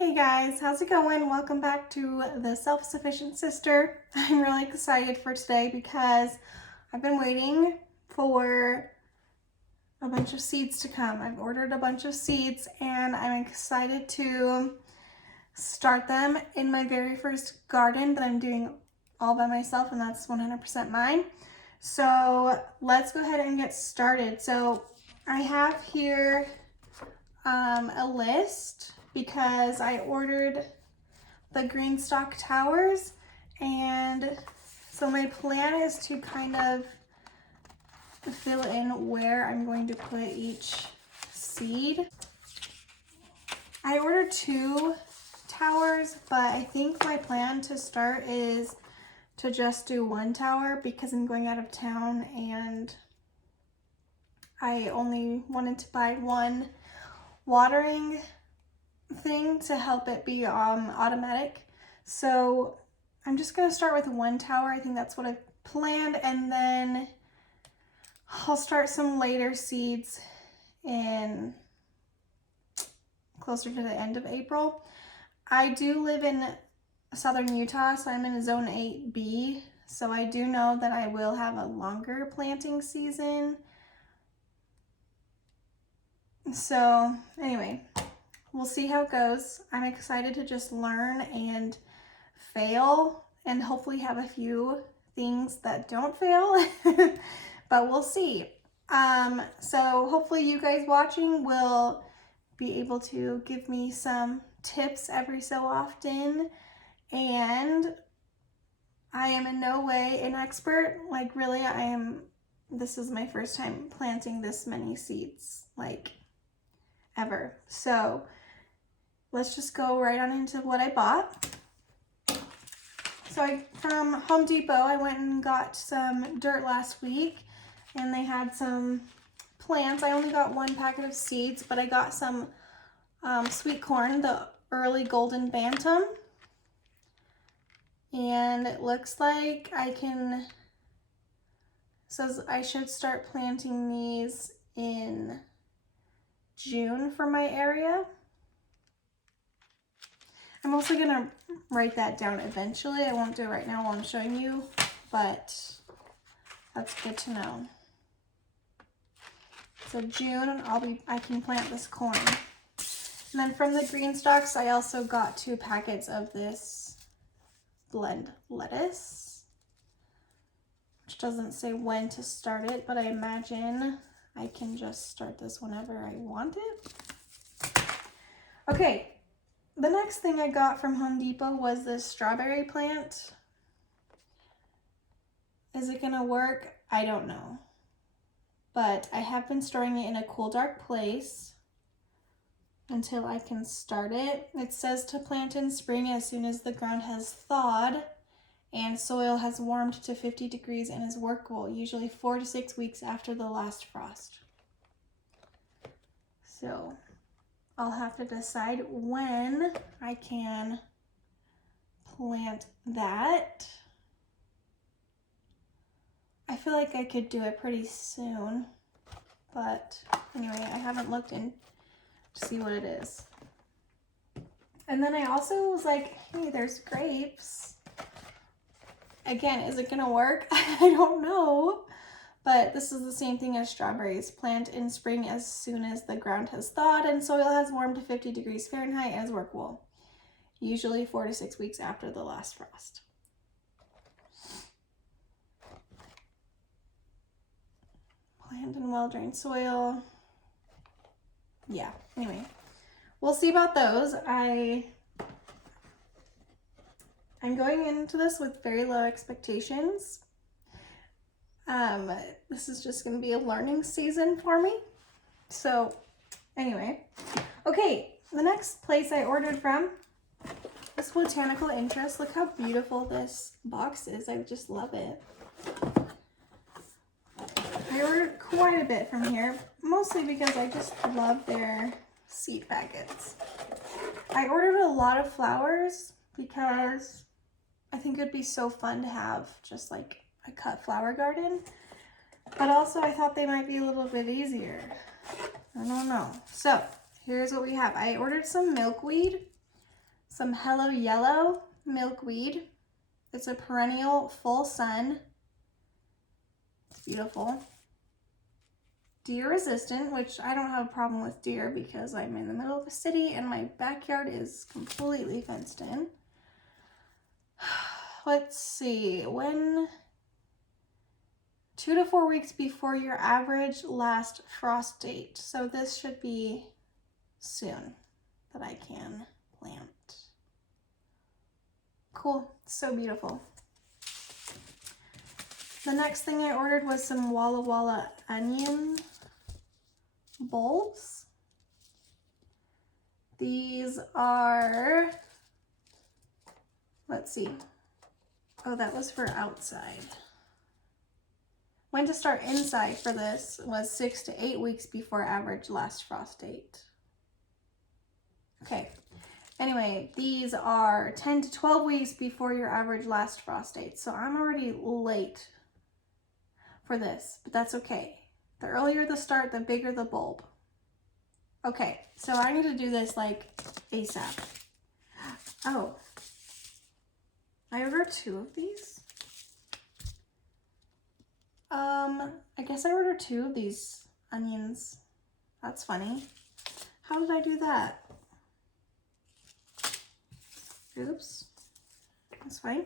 Hey guys, how's it going? Welcome back to the Self-Sufficient Sister. I'm really excited for today because I've been waiting for a bunch of seeds to come. I've ordered a bunch of seeds and I'm excited to start them in my very first garden that I'm doing all by myself, and that's 100% mine. So let's go ahead and get started. So I have here a list because I ordered the Greenstock Towers, and so my plan is to kind of fill in where I'm going to put each seed. I ordered 2 towers, but I think my plan to start is to just do 1 tower because I'm going out of town and I only wanted to buy 1 watering thing to help it be automatic. So I'm just gonna start with 1 tower. I think that's what I've planned, and then I'll start some later seeds in closer to the end of April. I do live in southern Utah, so I'm in zone 8B, so I do know that I will have a longer planting season. So anyway, we'll see how it goes. I'm excited to just learn and fail and hopefully have a few things that don't fail, but we'll see. So hopefully you guys watching will be able to give me some tips every so often, and I am in no way an expert. Like really, this is my first time planting this many seeds, like ever. So let's just go right on into what I bought. So from Home Depot, I went and got some dirt last week, and they had some plants. I only got 1 packet of seeds, but I got some sweet corn, the early golden bantam, and it looks like it says I should start planting these in June for my area. I'm also gonna write that down eventually. I won't do it right now while I'm showing you, but that's good to know. So June, I can plant this corn. And then from the Greenstocks, I also got 2 packets of this blend lettuce, which doesn't say when to start it, but I imagine I can just start this whenever I want it. Okay. The next thing I got from Home Depot was this strawberry plant. Is it gonna work? I don't know. But I have been storing it in a cool, dark place until I can start it. It says to plant in spring as soon as the ground has thawed and soil has warmed to 50 degrees and is workable, usually 4 to 6 weeks after the last frost. So I'll have to decide when I can plant that. I feel like I could do it pretty soon, but anyway, I haven't looked in to see what it is. And then I also was like, hey, there's grapes. Again, is it gonna work? I don't know. But this is the same thing as strawberries. Plant in spring as soon as the ground has thawed and soil has warmed to 50 degrees Fahrenheit and is workable. Usually 4 to 6 weeks after the last frost. Plant in well-drained soil. Yeah, anyway. We'll see about those. I'm going into this with very low expectations. This is just gonna be a learning season for me. So anyway, okay, the next place I ordered from is Botanical Interest. Look how beautiful this box is. I just love it. I ordered quite a bit from here, mostly because I just love their seed packets. I ordered a lot of flowers because I think it'd be so fun to have just like a cut flower garden, but also I thought they might be a little bit easier. I don't know. So here's what we have. I ordered some milkweed. some Hello Yellow milkweed. It's a perennial full sun. It's beautiful. Deer resistant, which I don't have a problem with deer because I'm in the middle of a city and my backyard is completely fenced in. Let's see, when 2 to 4 weeks before your average last frost date. So this should be soon that I can plant. Cool, so beautiful. The next thing I ordered was some Walla Walla onion bulbs. These are, let's see. Oh, that was for outside. When to start inside for this was 6 to 8 weeks before average last frost date. Okay. Anyway, these are 10 to 12 weeks before your average last frost date. So I'm already late for this, but that's okay. The earlier the start, the bigger the bulb. Okay, so I need to do this like ASAP. Oh, I ordered 2 of these. I guess I ordered 2 of these onions. That's funny. How did I do that? Oops, that's fine.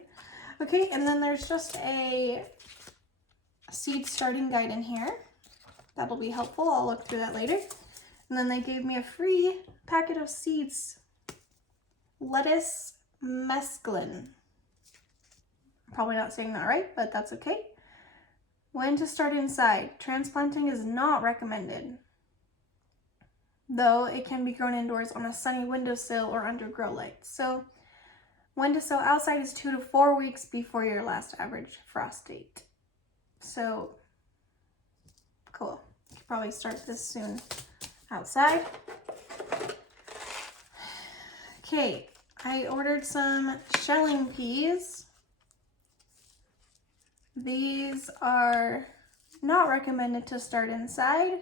Okay, and then there's just a seed starting guide in here. That'll be helpful. I'll look through that later. And then they gave me a free packet of seeds. Lettuce mesclun. Probably not saying that right, but that's okay. When to start inside. Transplanting is not recommended, though it can be grown indoors on a sunny windowsill or under grow lights. So when to sow outside is 2 to 4 weeks before your last average frost date. So cool. You could probably start this soon outside. Okay, I ordered some shelling peas. These are not recommended to start inside.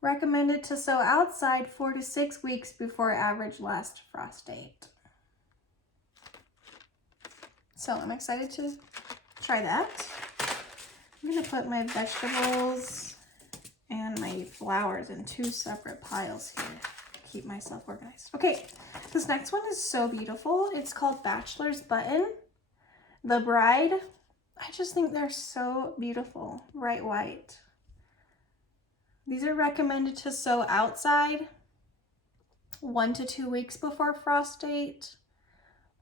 Recommended to sow outside 4 to 6 weeks before average last frost date. So I'm excited to try that. I'm gonna put my vegetables and my flowers in 2 separate piles here to keep myself organized. Okay, this next one is so beautiful. It's called Bachelor's Button. The Bride. I just think they're so beautiful, bright white. These are recommended to sow outside 1 to 2 weeks before frost date,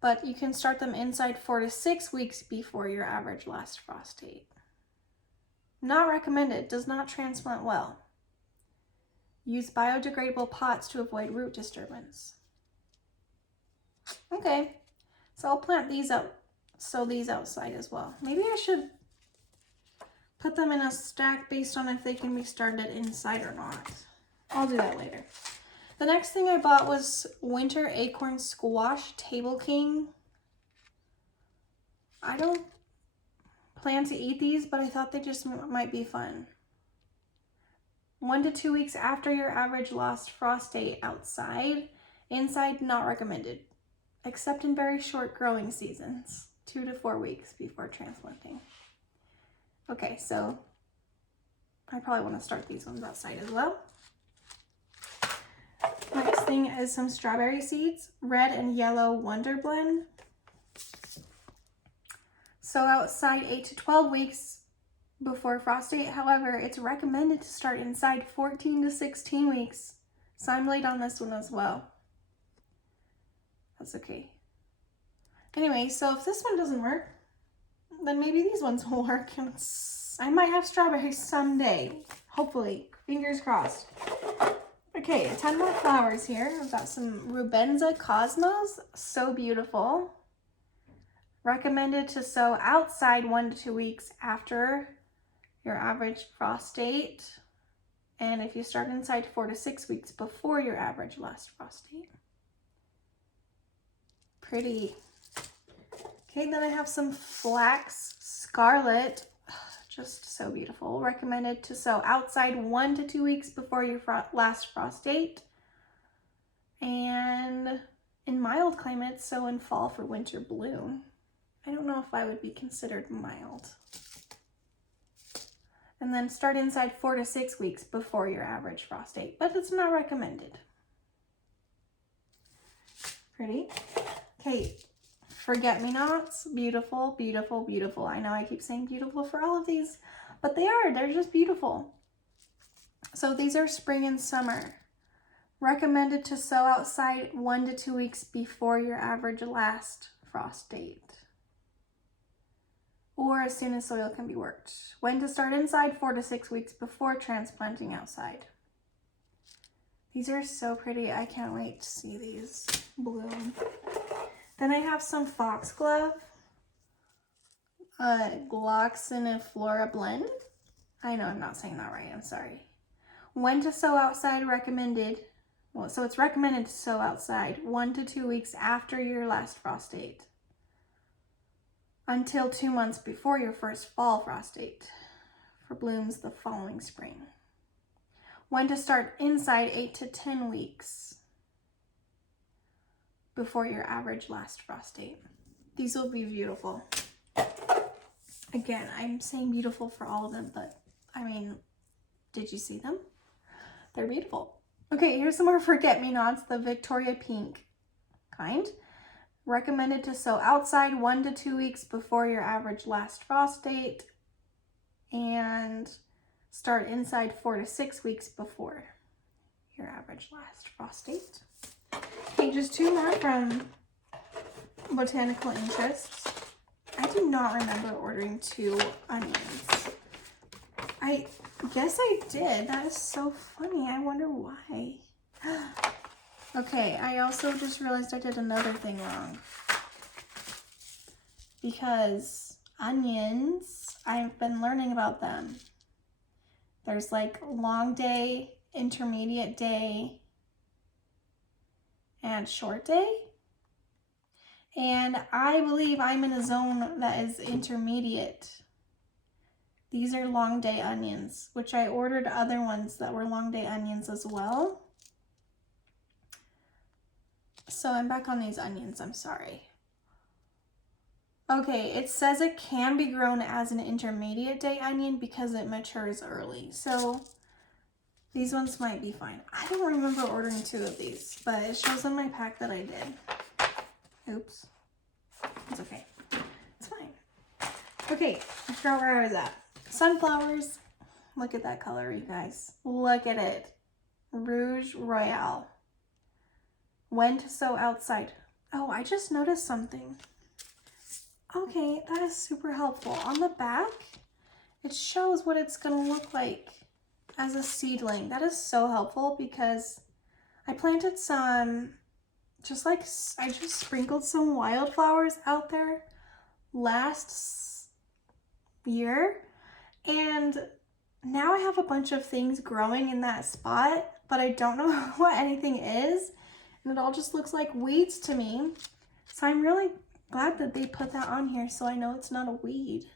but you can start them inside 4 to 6 weeks before your average last frost date. Not recommended, does not transplant well. Use biodegradable pots to avoid root disturbance. Okay, so I'll plant these out, sow these outside as well. Maybe I should put them in a stack based on if they can be started inside or not. I'll do that later. The next thing I bought was winter acorn squash Table King. I don't plan to eat these, but I thought they just might be fun. 1 to 2 weeks after your average last frost date outside. Inside, not recommended, except in very short growing seasons. 2 to 4 weeks before transplanting. Okay, so I probably want to start these ones outside as well. Next thing is some strawberry seeds, red and yellow Wonder Blend. So outside 8 to 12 weeks before frost date. However, it's recommended to start inside 14 to 16 weeks. So I'm late on this one as well. That's okay. Anyway, so if this one doesn't work, then maybe these ones will work. And I might have strawberries someday. Hopefully. Fingers crossed. Okay, a ton more flowers here. I've got some Rubenza Cosmos. So beautiful. Recommended to sow outside 1 to 2 weeks after your average frost date. And if you start inside 4 to 6 weeks before your average last frost date. Pretty. Okay, then I have some Flax Scarlet. Just so beautiful. Recommended to sow outside 1 to 2 weeks before your last frost date. And in my climates sow in fall for winter bloom. I don't know if I would be considered mild. And then start inside 4 to 6 weeks before your average frost date, but it's not recommended. Pretty. Okay, forget-me-nots. Beautiful, beautiful, beautiful. I know I keep saying beautiful for all of these, but they're just beautiful. So these are spring and summer. Recommended to sow outside 1 to 2 weeks before your average last frost date, or as soon as soil can be worked. When to start inside 4 to 6 weeks before transplanting outside. These are so pretty. I can't wait to see these bloom. Then I have some foxglove, Gloxiniflora blend. I know I'm not saying that right, I'm sorry. When to sow outside recommended. Well, so it's recommended to sow outside 1 to 2 weeks after your last frost date, until 2 months before your first fall frost date, for blooms the following spring. When to start inside 8 to 10 weeks before your average last frost date. These will be beautiful. Again, I'm saying beautiful for all of them, but I mean, did you see them? They're beautiful. Okay, here's some more forget-me-nots, the Victoria Pink kind. Recommended to sow outside 1 to 2 weeks before your average last frost date, and start inside 4 to 6 weeks before your average last frost date. Okay, just 2 more from Botanical Interests. I do not remember ordering 2 onions. I guess I did. That is so funny. I wonder why. Okay, I also just realized I did another thing wrong. Because onions, I've been learning about them. There's like long day, intermediate day, and short day. And I believe I'm in a zone that is intermediate. These are long day onions, which I ordered other ones that were long day onions as well. So I'm back on these onions, I'm sorry. Okay, it says it can be grown as an intermediate day onion because it matures early. So these ones might be fine. I don't remember ordering 2 of these, but it shows on my pack that I did. Oops. It's okay. It's fine. Okay, I forgot where I was at. Sunflowers. Look at that color, you guys. Look at it. Rouge Royale. When to sow outside. Oh, I just noticed something. Okay, that is super helpful. On the back, it shows what it's gonna look like as a seedling. That is so helpful because I planted some, I just sprinkled some wildflowers out there last year, and now I have a bunch of things growing in that spot, but I don't know what anything is, and it all just looks like weeds to me. So I'm really glad that they put that on here so I know it's not a weed.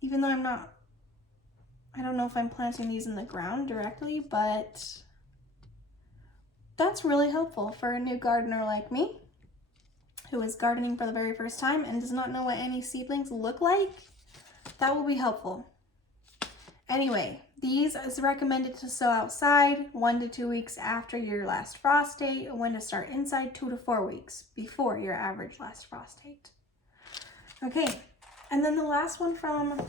Even though I don't know if I'm planting these in the ground directly, but that's really helpful for a new gardener like me who is gardening for the very first time and does not know what any seedlings look like. That will be helpful. Anyway, these is recommended to sow outside 1 to 2 weeks after your last frost date, when to start inside 2 to 4 weeks before your average last frost date. Okay, and then the last one from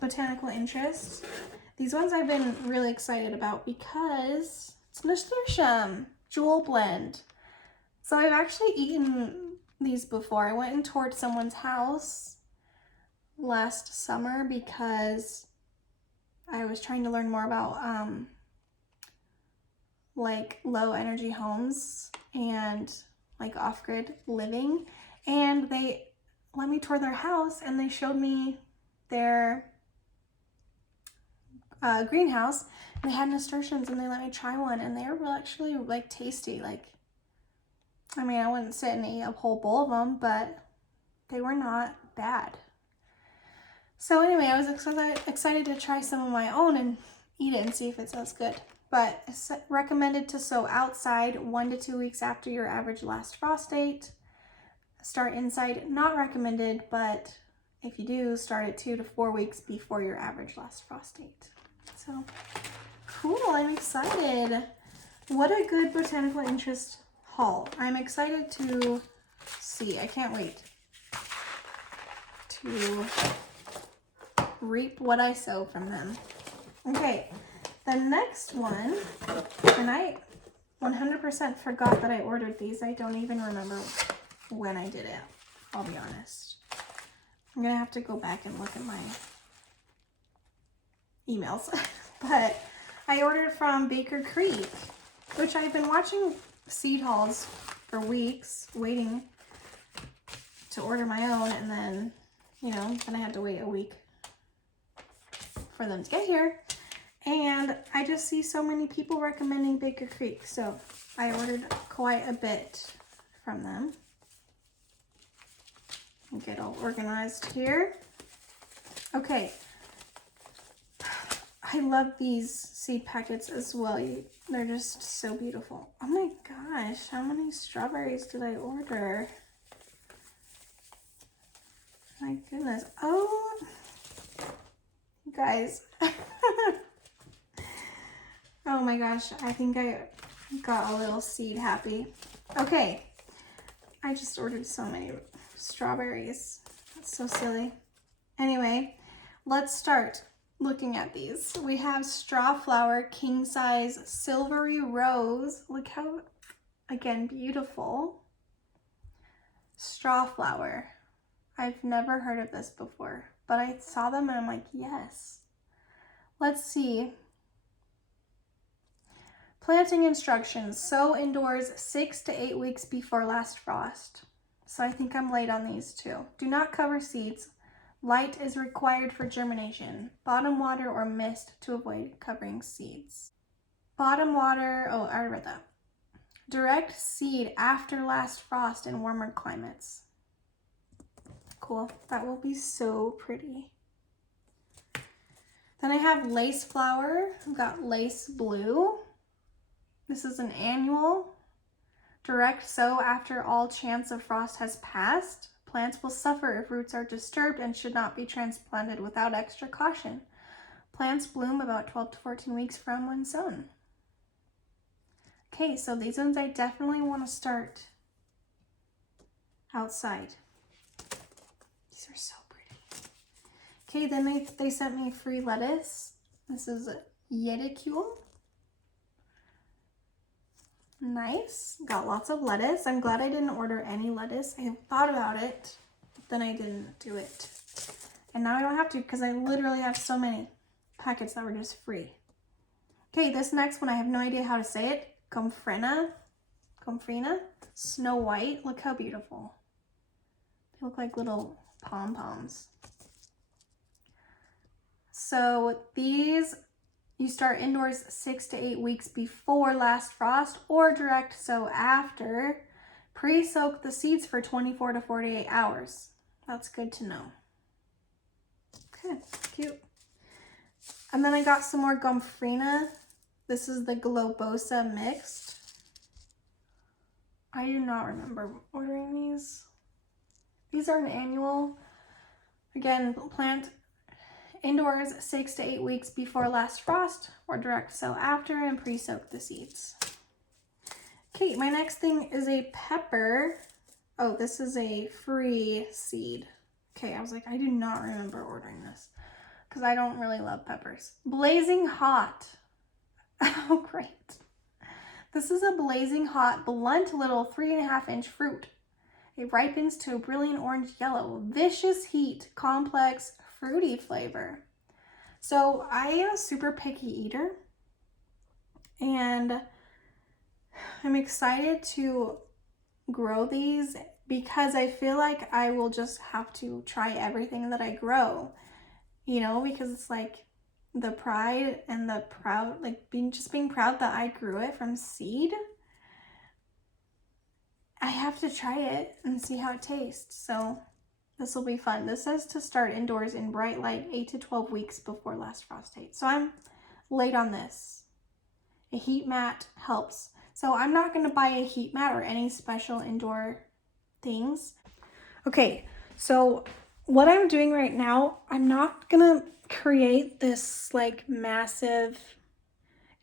Botanical Interest. These ones I've been really excited about because it's Nasturtium Jewel Blend. So I've actually eaten these before. I went and toured someone's house last summer because I was trying to learn more about like low energy homes and like off-grid living, and they let me tour their house and they showed me their greenhouse. They had nasturtiums and they let me try one, and they were actually like tasty. Like, I mean, I wouldn't sit and eat a whole bowl of them, but they were not bad. So anyway, I was excited to try some of my own and eat it and see if it tastes good. but it's recommended to sow outside 1 to 2 weeks after your average last frost date. Start inside, not recommended, but if you do, start at 2 to 4 weeks before your average last frost date. So cool, I'm excited. What a good botanical interest haul. I'm excited to see. I can't wait to reap what I sow from them. Okay, the next one, and I 100% forgot that I ordered these. I don't even remember when I did it, I'll be honest. I'm gonna have to go back and look at my emails. But I ordered from Baker Creek, which I've been watching seed hauls for weeks, waiting to order my own, and then, you know, then I had to wait a week for them to get here. And I just see so many people recommending Baker Creek, so I ordered quite a bit from them. Get all organized here. Okay. I love these seed packets as well. They're just so beautiful. Oh my gosh, how many strawberries did I order? My goodness. Oh, you guys. Oh my gosh, I think I got a little seed happy. Okay, I just ordered so many strawberries. That's so silly. Anyway, let's start looking at these. We have Straw Flower King Size Silvery Rose. Look how, again, beautiful. Straw Flower. I've never heard of this before, but I saw them and I'm like, yes. Let's see. Planting instructions. Sow indoors 6 to 8 weeks before last frost. So I think I'm late on these too. Do not cover seeds. Light is required for germination. Bottom water or mist to avoid covering seeds. Bottom water, oh, I read that. Direct seed after last frost in warmer climates. Cool, that will be so pretty. Then I have Lace Flower. I've got Lace Blue. This is an annual. Direct sow after all chance of frost has passed. Plants will suffer if roots are disturbed and should not be transplanted without extra caution. Plants bloom about 12 to 14 weeks from when sown. Okay, so these ones I definitely want to start outside. These are so pretty. Okay, then they sent me free lettuce. This is Yeticule. Nice. Got lots of lettuce. I'm glad I didn't order any lettuce. I thought about it, but then I didn't do it. And now I don't have to because I literally have so many packets that were just free. Okay, this next one, I have no idea how to say it. Comfrena. Snow White. Look how beautiful. They look like little pom-poms. So these, you start indoors 6 to 8 weeks before last frost or direct sow after. Pre-soak the seeds for 24 to 48 hours. That's good to know. Okay, cute. And then I got some more Gomphrena. This is the Globosa mixed. I do not remember ordering these. These are an annual. Again, plant indoors 6 to 8 weeks before last frost or direct sow after and pre-soak the seeds. Okay, my next thing is a pepper. Oh, this is a free seed. Okay, I was like, I do not remember ordering this because I don't really love peppers. Blazing Hot. Oh, great. This is a blazing hot, blunt little 3.5-inch fruit. It ripens to a brilliant orange yellow. Vicious heat, complex, fruity flavor. So I am a super picky eater and I'm excited to grow these because I feel like I will just have to try everything that I grow, you know, because it's like the pride and the proud, like being proud that I grew it from seed. I have to try it and see how it tastes. So this will be fun. This says to start indoors in bright light 8 to 12 weeks before last frost date. So I'm late on this. a heat mat helps. So I'm not going to buy a heat mat or any special indoor things. Okay, so what I'm doing right now, I'm not going to create this like massive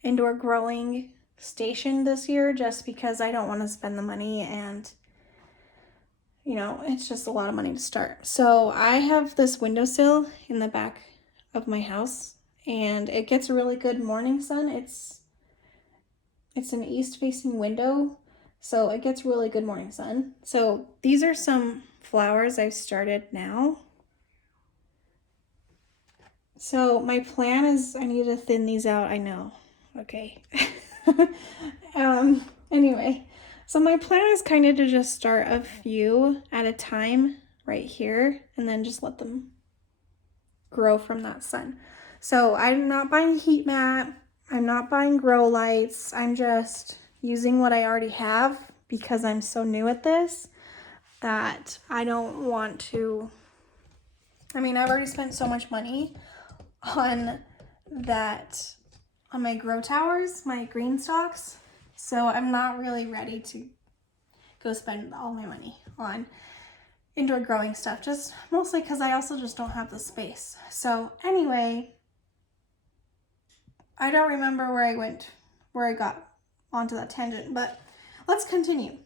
indoor growing station this year just because I don't want to spend the money, and you know, it's just a lot of money to start. So I have this windowsill in the back of my house, and it gets a really good morning sun. It's an east facing window, so it gets really good morning sun. So these are some flowers I've started now. So my plan is I need to thin these out, I know. Okay. Anyway, so my plan is kind of to just start a few at a time right here and then just let them grow from that sun. So I'm not buying a heat mat. I'm not buying grow lights. I'm just using what I already have because I'm so new at this that I don't want to. I mean, I've already spent so much money on that, on my grow towers, my green stalks. So I'm not really ready to go spend all my money on indoor growing stuff, just mostly because I also just don't have the space. So anyway, I don't remember where I got onto that tangent, but let's continue.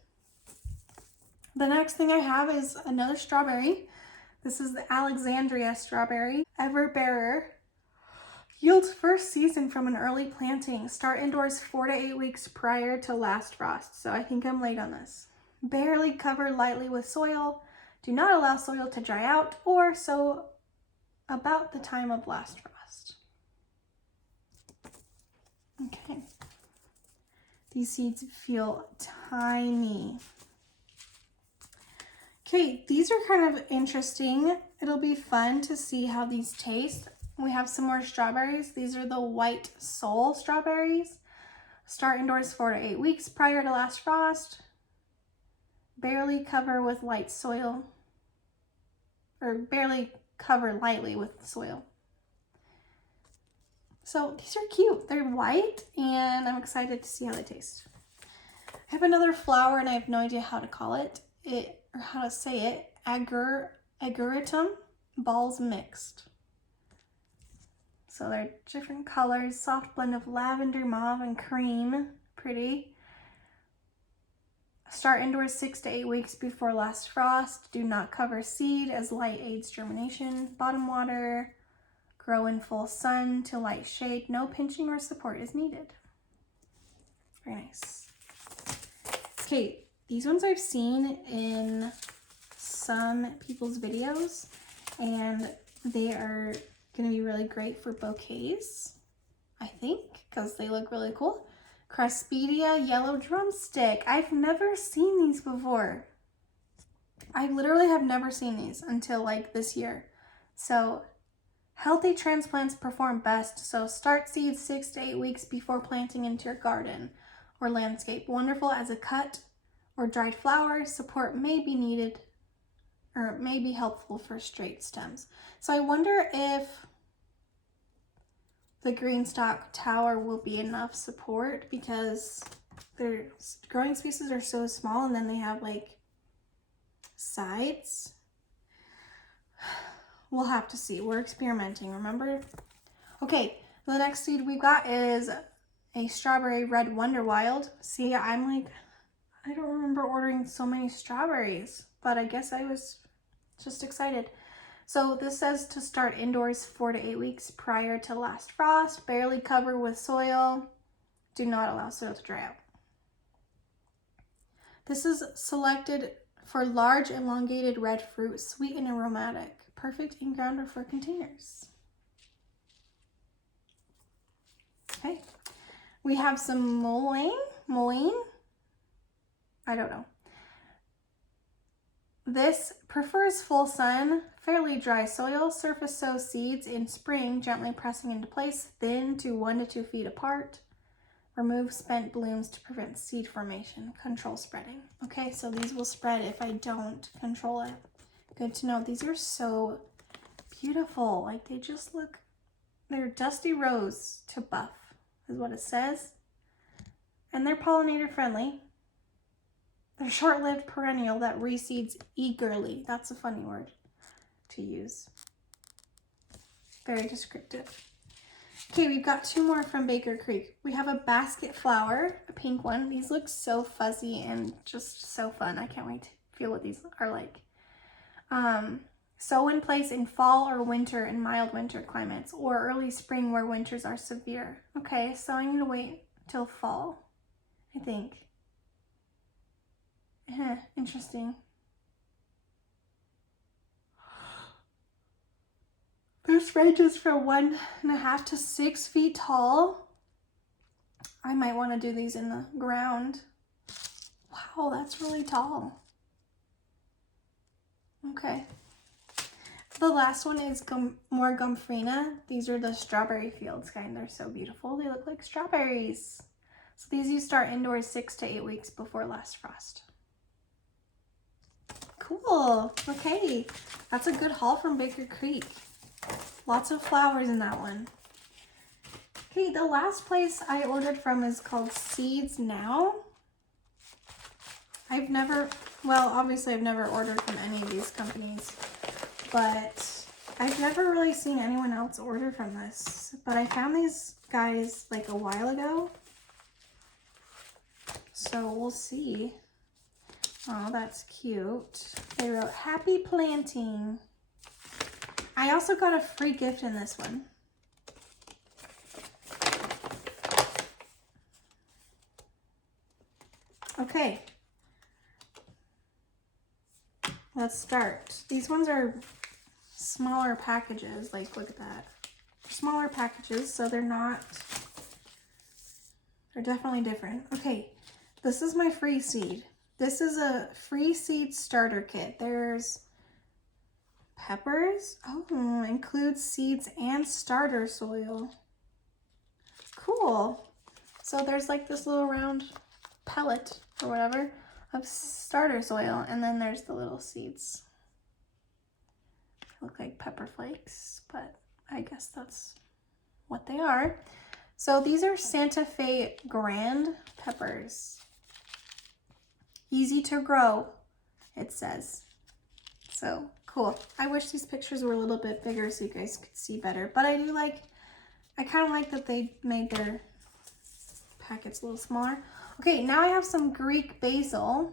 The next thing I have is another strawberry. This is the Alexandria strawberry, Everbearer. Yields first season from an early planting. Start indoors 4 to 8 weeks prior to last frost. So I think I'm late on this. Barely cover lightly with soil. Do not allow soil to dry out or sow about the time of last frost. Okay. These seeds feel tiny. Okay, these are kind of interesting. It'll be fun to see how these taste. We have some more strawberries. These are the White Soul strawberries. Start indoors 4 to 8 weeks prior to last frost. Barely cover with light soil, or barely cover lightly with soil. So these are cute. They're white, and I'm excited to see how they taste. I have another flower, and I have no idea how to call it, or how to say it. Aguritum balls mixed. So they're different colors, soft blend of lavender, mauve, and cream. Pretty. Start indoors 6 to 8 weeks before last frost. Do not cover seed as light aids germination. Bottom water. Grow in full sun to light shade. No pinching or support is needed. Very nice. Okay, these ones I've seen in some people's videos, and they are going to be really great for bouquets, I think, because they look really cool. Craspedia yellow drumstick. I've never seen these before. I literally have never seen these until like this year. So healthy transplants perform best. So start seeds 6 to 8 weeks before planting into your garden or landscape. Wonderful as a cut or dried flower. Support may be needed or may be helpful for straight stems. So I wonder if the green stalk tower will be enough support because their growing spaces are so small, and then they have like sides. We'll have to see. We're experimenting, remember? Okay, the next seed we've got is a strawberry red Wonder Wild. See, I'm like, I don't remember ordering so many strawberries, but I guess I was just excited. So this says to start indoors 4 to 8 weeks prior to last frost. Barely cover with soil. Do not allow soil to dry out. This is selected for large elongated red fruit, sweet and aromatic. Perfect in ground or for containers. Okay. We have some mullein. I don't know. This prefers full sun, fairly dry soil. Surface sow seeds in spring, gently pressing into place, thin to 1 to 2 feet apart. Remove spent blooms to prevent seed formation. Control spreading. Okay, so these will spread if I don't control it. Good to know. These are so beautiful. Like, they just look, they're dusty rose to buff is what it says. and they're pollinator friendly. They're short-lived perennial that reseeds eagerly. That's a funny word to use. Very descriptive. Okay, we've got 2 more from Baker Creek. We have a basket flower, a pink one. These look so fuzzy and just so fun. I can't wait to feel what these are like. Sow in place in fall or winter in mild winter climates, or early spring where winters are severe. Okay, so I need to wait till fall, I think. Interesting. This ranges from 1.5 to 6 feet tall. I might want to do these in the ground. Wow, that's really tall. Okay. The last one is more Gomphrena. These are the strawberry fields kind. They're so beautiful. They look like strawberries. So these you start indoors 6 to 8 weeks before last frost. Cool. Okay. That's a good haul from Baker Creek. Lots of flowers in that one. Okay, the last place I ordered from is called Seeds Now. Obviously I've never ordered from any of these companies, but I've never really seen anyone else order from this. But I found these guys like a while ago, so we'll see. Oh, that's cute. They wrote happy planting. I also got a free gift in this one. Okay. Let's start. These ones are smaller packages. Like, look at that. Smaller packages, so they're definitely different. Okay, this is my free seed. This is a free seed starter kit. There's peppers. Oh, includes seeds and starter soil. Cool. So there's like this little round pellet or whatever of starter soil, and then there's the little seeds. They look like pepper flakes, but I guess that's what they are. So these are Santa Fe Grand peppers. Easy to grow, it says. So cool. I wish these pictures were a little bit bigger so you guys could see better, but I kind of like that they made their packets a little smaller. Okay, now I have some Greek basil.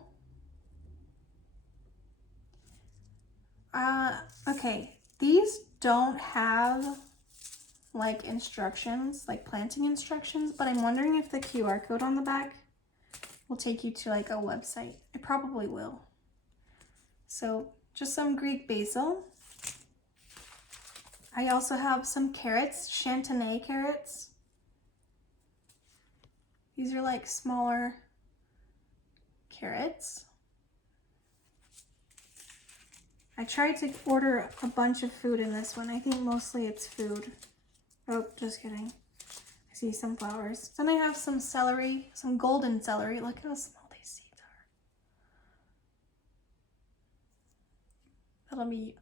Okay, these don't have like instructions, like planting instructions, but I'm wondering if the QR code on the back will take you to like a website. It probably will. So just some Greek basil. I also have some carrots, Chantenay carrots. These are like smaller carrots. I tried to order a bunch of food in this one. I think mostly it's food. Oh, just kidding. I see some flowers. Then I have some celery, some golden celery. Look how small these seeds are. That'll be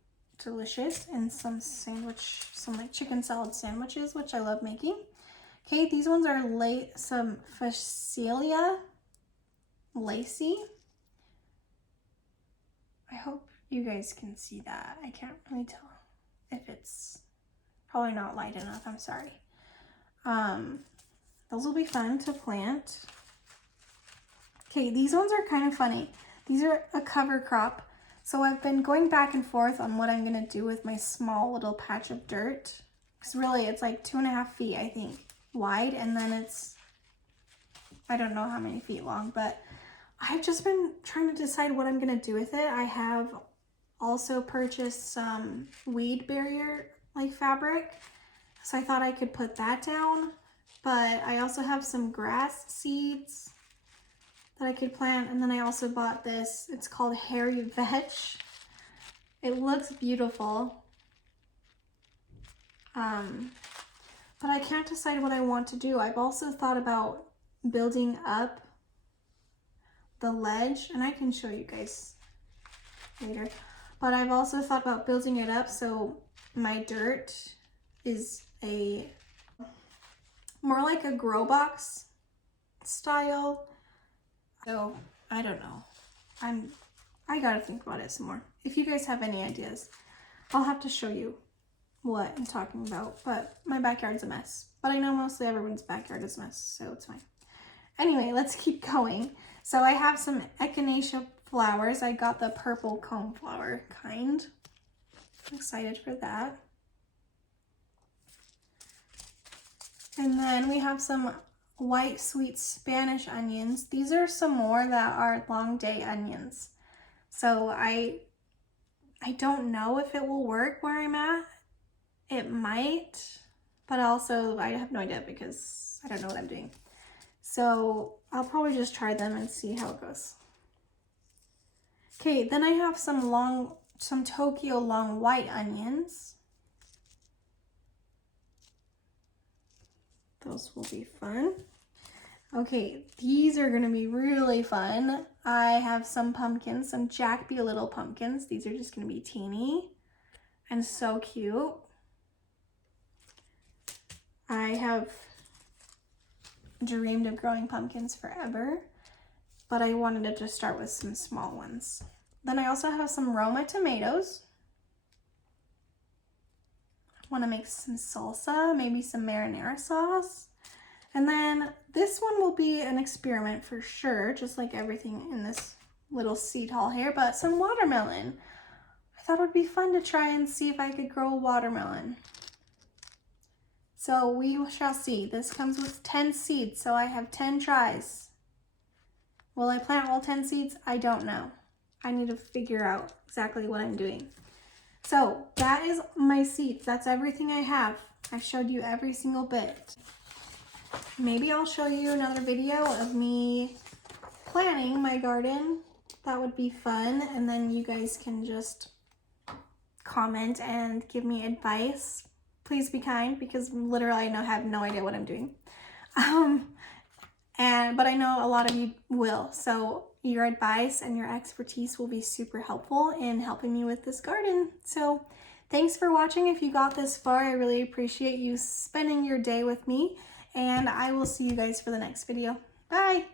delicious. And some like chicken salad sandwiches, which I love making. Okay, these ones are some Phacelia lacy. I hope you guys can see that. I can't really tell if it's probably not light enough. I'm sorry. Those will be fun to plant. Okay, these ones are kind of funny. These are a cover crop. So I've been going back and forth on what I'm gonna do with my small little patch of dirt. Because really it's like 2.5 feet, I think, wide, and then it's, I don't know how many feet long, but I've just been trying to decide what I'm gonna do with it. I have also purchased some weed barrier like fabric, so I thought I could put that down, but I also have some grass seeds that I could plant, and then I also bought this. It's called Hairy Vetch. It looks beautiful. But I can't decide what I want to do. I've also thought about building up the ledge, and I can show you guys later. But I've also thought about building it up so my dirt is more like a grow box style. So I don't know. I gotta think about it some more. If you guys have any ideas, I'll have to show you what I'm talking about. But my backyard's a mess. But I know mostly everyone's backyard is a mess, so it's fine. Anyway, let's keep going. So I have some echinacea flowers. I got the purple cone flower kind. I'm excited for that. And then we have some white sweet Spanish onions. These are some more that are long day onions. So I don't know if it will work where I'm at. It might, but also I have no idea because I don't know what I'm doing. So I'll probably just try them and see how it goes. Okay, then I have some Tokyo long white onions. Those will be fun. Okay, these are gonna be really fun. I have some pumpkins, some Jack Be Little pumpkins. These are just gonna be teeny and so cute. I have dreamed of growing pumpkins forever, but I wanted to just start with some small ones. Then I also have some Roma tomatoes. I want to make some salsa, maybe some marinara sauce. And then this one will be an experiment for sure, just like everything in this little seed haul here, but some watermelon. I thought it would be fun to try and see if I could grow a watermelon. So we shall see. This comes with 10 seeds, so I have 10 tries. Will I plant all 10 seeds? I don't know. I need to figure out exactly what I'm doing. So that is my seeds. That's everything I have. I showed you every single bit. Maybe I'll show you another video of me planting my garden. That would be fun. And then you guys can just comment and give me advice. Please be kind, because literally I have no idea what I'm doing. But I know a lot of you will. So your advice and your expertise will be super helpful in helping me with this garden. So thanks for watching. If you got this far, I really appreciate you spending your day with me. And I will see you guys for the next video. Bye.